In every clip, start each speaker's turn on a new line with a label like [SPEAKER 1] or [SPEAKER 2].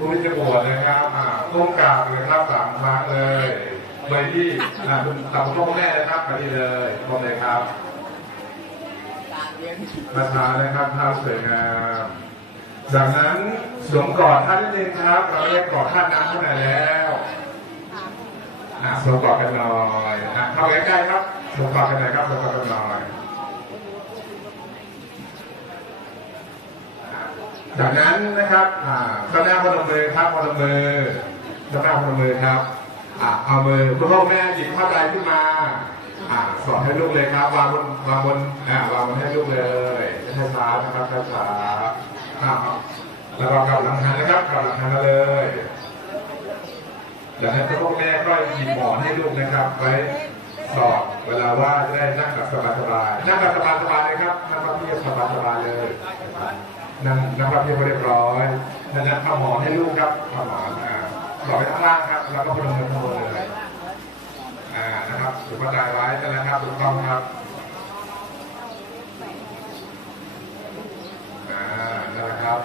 [SPEAKER 1] ผู้ที่จะบวชนะครับอ่าก้มกราบเลยครับสามครั้งเลยไปที่อ่าคุณตามพ่อแม่นะครับไปที่เลยพ่อเลยครับมาทานนะครับท่าสวยงามจากนั้นสวมกอดท่านนิดนึงครับ เราเรียกกอดท่านน้ำข้างในแล้วอ่าสวมกอดกันหน่อยอ่าเข้าใกล้ๆครับสวมกอดกันหน่อยครับสวมกอดกันหน่อย จากนั้นนะครับอ่าข้างหน้าพนมมือครับพนมมือข้างหน้าพนมมือครับอ่าเอามือคุณพ่อแม่หยิบผ้าใบขึ้นมาอ่าสอนให้ลูกเลยครับวางบนวางบนอ่าวางบนให้ลูกเลยช้าๆนะครับช้าๆอ่าแล้วก็กลับหลังหันนะครับกลับหลังหันมาเลยจากนั้นคุณพ่อแม่ก็หยิบหมอนให้ลูกนะครับ ไว้สอบเวลาว่าจะได้นั่งแบบสบายๆนั่งแบบสบายๆเลยครับนั่งแบบเพียบสบายๆเลย นั่งนั่งรับเพียบเรียบร้อยนั่นนะข้าหมอนให้ลูกครับข้าหมอนอ่าสอบไปข้างล่างครับ แล้วก็พนมมือข้างบนเลยอ่านะครับถูกกระจายไว้นั่นแหละครับถูกต้องครับอ่านะครับ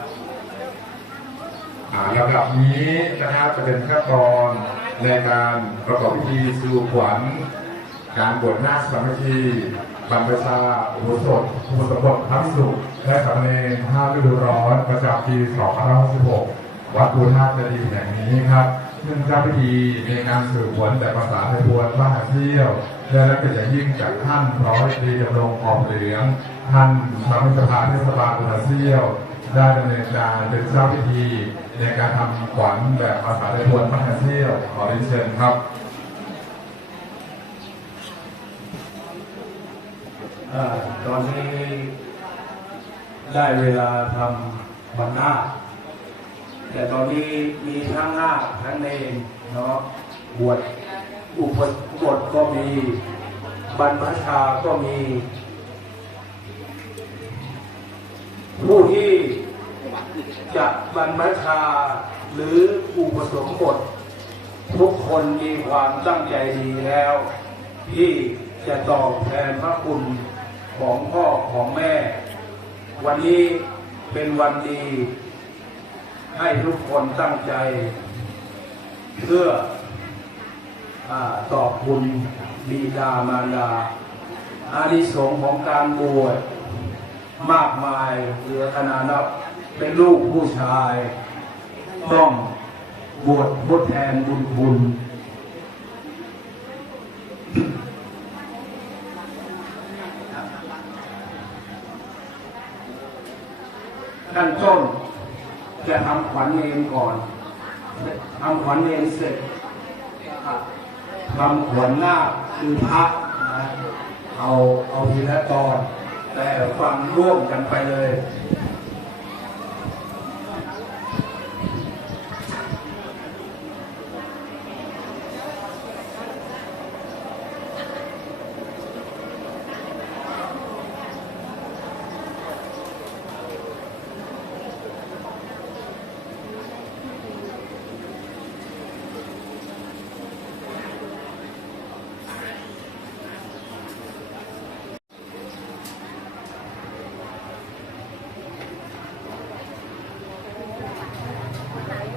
[SPEAKER 1] อ่าลำดับนี้นะครับจะเป็นขั้นตอนในการประกอบพิธีสู่ขวัญการบวชนาคสามัคคีบรรพชาอุโบสถอุโบสถบทพระภิกษุ และสามเณรห้าฤดูร้อนประจำปี2566 วัดปูธาตุจดีย์แห่งนี้ครับซึ่งเจ้าพิธีในการสืบขวัญแต่ภาษาไทยพวนมหาเที่ยวและรับเป็นอย่างยิ่งจากท่านร้อยตรีดำรงออกเหลืองท่านสมัชสภาเทศบาลมหาเที่ยว ได้ดำเนินการเป็นเจ้าพิธีในการทำขวัญแบบภาษาไทยพวนมหาเที่ยวขอเรียนเชิญครับ
[SPEAKER 2] ตอนนี้ ได้เวลาทำวันหน้า แต่ตอนนี้มีทั้งหน้าทั้งเนรเนาะบวชอุปสมบทก็มี บรรพชาก็มี ผู้ที่จะบรรพชาหรืออุปสมบททุกคนมีความตั้งใจดีแล้ว ที่จะตอบแทนพระคุณของพ่อของแม่ วันนี้เป็นวันดี ให้ทุกคนตั้งใจ เพื่ออตอบคุณบิดามารดาอานิสงส์ของการบวชมากมายเหลือขนานับเป็นลูกผู้ชาย ต้องบวชทดแทนบุญคุณ ท่านต้นจะทำขวัญเนรก่อนทำขวัญเนรเสร็จทำขวัญหน้าคคือพระนะเอาเอาทีละตอน แต่ฟังร่วมกันไปเลย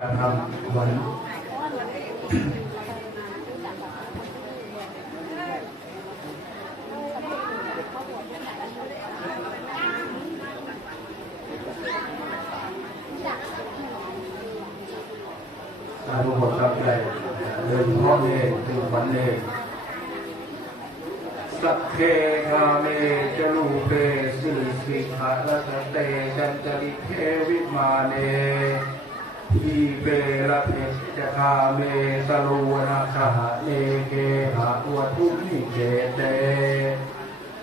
[SPEAKER 2] การทำวันการทุกคนตั้งใจเดินพ่อเอง ถึงวันเองสัพเพคาเมจรูเปสิสิขะรัตเตจันจริเทวิมาเนทีเปรเพชคาเมตะลูนาคหะเนเกหะวัทุมิเกเต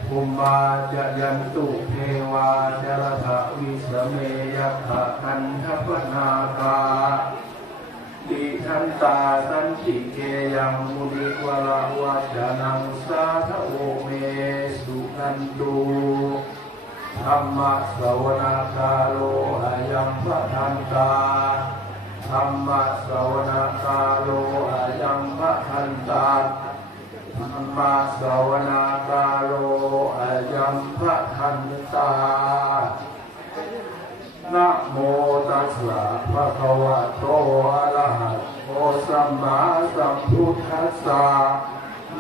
[SPEAKER 2] ภุมมาจะยันตุเทวาจรถะวิสเมยัคคะคันทปนาคา ดิทันตาสันติเกยังมุนิวละวัจนังสาทโอเมสุขันตุธรรมะสวนาคาโลอายัมพะทันตาธรรมะสวนาคาโลอายัมพะทันตาธรรมะสวนาคาโลอายัมพะทันตา นะโมตัสสะภะคะวะโตอะระหะโตสัมมาสัมพุทธัสสะ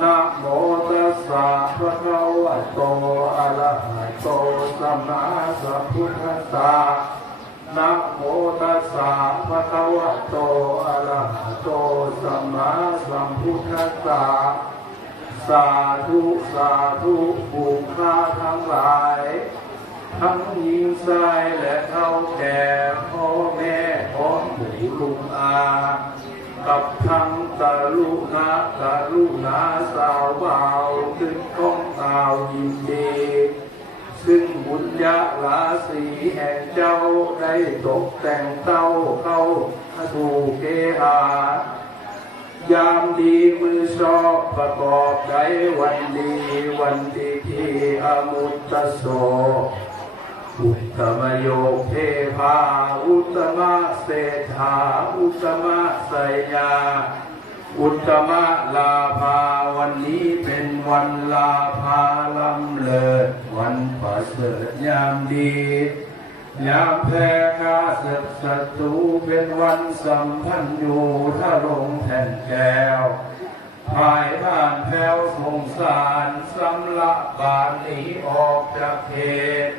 [SPEAKER 2] นะโมตัสสะภะคะวะโตอะระหะโตสัมมาสัมพุทธัสสะนะโมตัสสะภะคะวะโตอะระหะโตสัมมาสัมพุทธัสสะสาธุสาธุบุคคาทั้งหลาย ทั้งหญิงชายและเท่าแก่พ่อแม่พ้องหมู่ลุงอา กับทั้งตาลุนาตาลุนาสาวบ่าวขึ้นก้องกล่าวยินดีซึ่งบุญญาลาสีแห่งเจ้าได้ตกแต่งเต้าเข้าสู่เกหายามดีมือชอบประกอบใจวันดีวันดีที่อมุตตโส อุตตมโยเพภาอุตมะเศรษฐาอุตมะสยา อุตมะลาภาวันนี้เป็นวันลาภาลำเลิศวันประเสริฐยามดียามแพ้ข้าศึกศัตรูเป็นวันสัมพันธ์อยู่ถ้าลงแท่นแก้วภายบ้านแพ้วสงสารสำละบานหนีออกจากเขต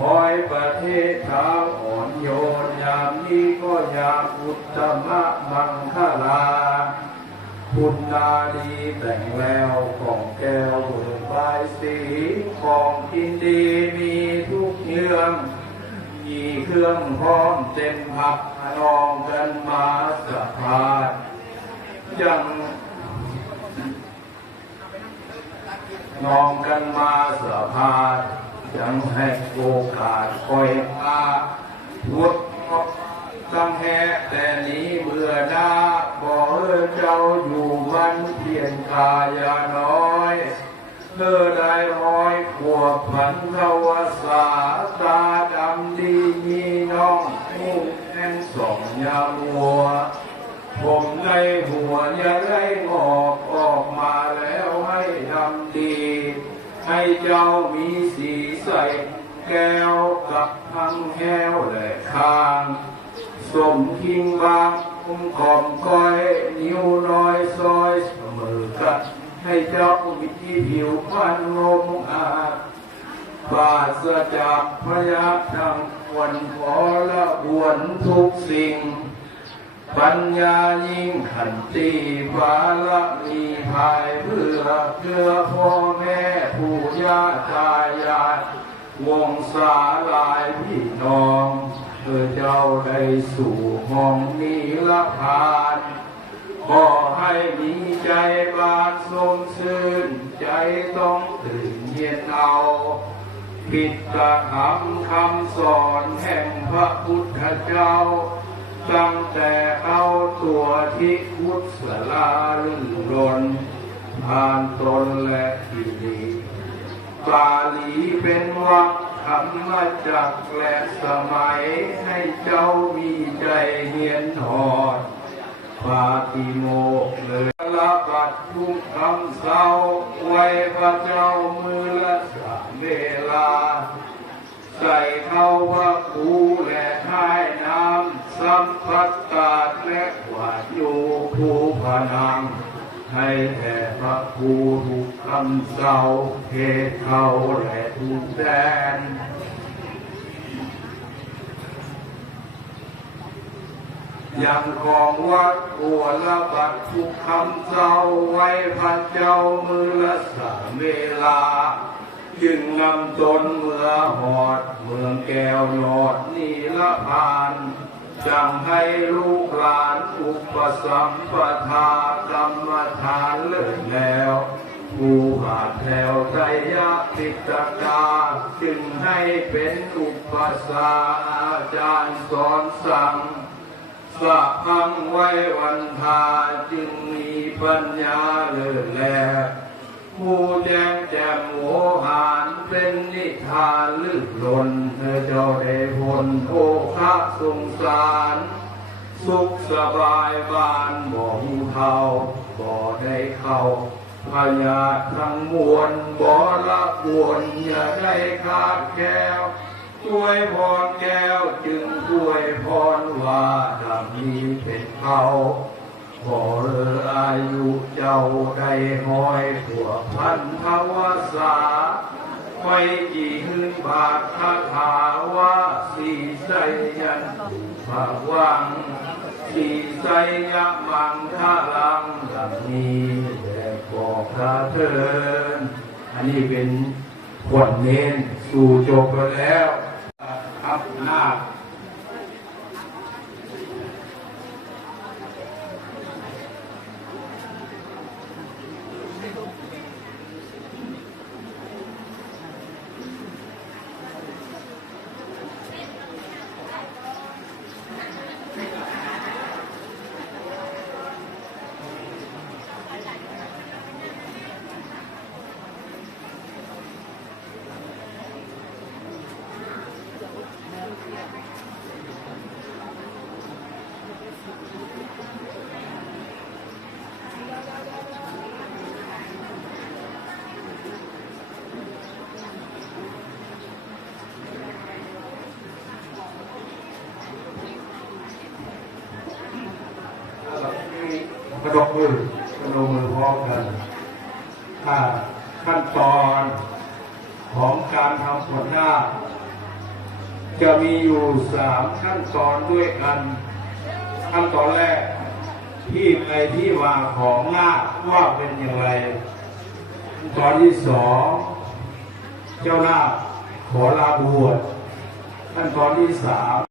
[SPEAKER 2] คอยประเทศชาวอ่อนโยนยามนี้ก็อยากอุตตมะมังคลาคุณนาดีแต่งแล้วของแก้วเบิกบายสีของกินดีมีทุกเยื่องมีเครื่องพร้อมเต็มผักนองกันมาสะพานยังนองกันมาสะพาน ยังให้โอกาสคอยอาวุดตั้งแห่แต่นี้เมื่อหน้าบอกเออเจ้าอยู่มันเพียงกายาน้อยเธอได้ห้อยขวบพันเทวสาตาดำดีมีน้องมุกแห่งสองยามัว ผมในหัวอย่าได้งอกออกมาแล้วให้ทำดี ให้เจ้ามีสี ใสแก้วกับพังแก้วและคางสมคิ้งบางอุ้มขอมก้อยนิ้วน้อยซอยเสมอกันให้เจ้ามีผิวพรรณงมอาจปราศจากพยาทั้งวันขอละบวนทุกสิ่ง ปัญญายิ่งขันติบาละมีภายเพื่อเพื่อพ่อแม่ ผู้ยาตายายวงศาลายพี่น้องเพื่อเจ้าได้สู่ห้องนิรพานขอให้มีใจบานสมชื่นใจต้องตื่นเย็นเอาผิดกระทำคำสอนแห่งพระพุทธเจ้า ตั้งแต่เอาตัวที่พุทธลาลื่นรนผ่านตนและที่นี้ ปาลีเป็นวักธรรมจักและสมัยให้เจ้ามีใจเหียนหอดปาติโมกเลยละบัดทุกคำเศร้าไว้พระเจ้ามือละสามเวลา ใส่เข้าว่าคูและท้ายน้ำสัมผัสกาดและกวาดอยู่ภูผนัง ให้แด่พระครูทุกคำเศร้าเทเขาและทุกแดนยังของวัดกัวละบัดทุกคำเจ้าไว้พันเจ้ามือละสามเวลา จึงนำตนเมื่อหอด เมืองแก้วหยอดนี่ละพาน จังให้ลูกหลานอุปสัมปทากรรมฐานเลิศแล้วผู้บาดแถวใจยะติตกาจึงให้เป็นอุปสาอาจารย์สอนสั่งสะพังไว้วันทาจึงมีปัญญาเลิศแล มูแจงแจ่มโหหารเป็นนิทานลึกลนเธอเจ้าได้ผลโอคะสงสาร สุขสบายบ้านบ่หูเท่าบ่ได้เข้าพยาทั้งมวลบ่ละบวนอย่าได้ขาดแก้วช่วยพรแก้วจึงช่วยพรว่าดังนี้เป็นเขา ขอเอออายุเจ้าได้ห้อยผัวพันธวสาไว้กี่หืนบาทคาถาว่าสีใสยันภาวังสีใสยะมังทาลังดังนี้แต่บอกพระเทินอันนี้เป็นผลเน้นสู่จบไปแล้วครับหน้า กระดกมือกระดกมือพร้อมกันขั้นตอนของการทำผลหน้า จะมีอยู่สามขั้นตอนด้วยกัน ขั้นตอนแรกที่ไปที่มาของหน้าว่าเป็นอย่างไรขั้นตอนที่สองเจ้าหน้าขอลาบวชขั้นตอนที่สาม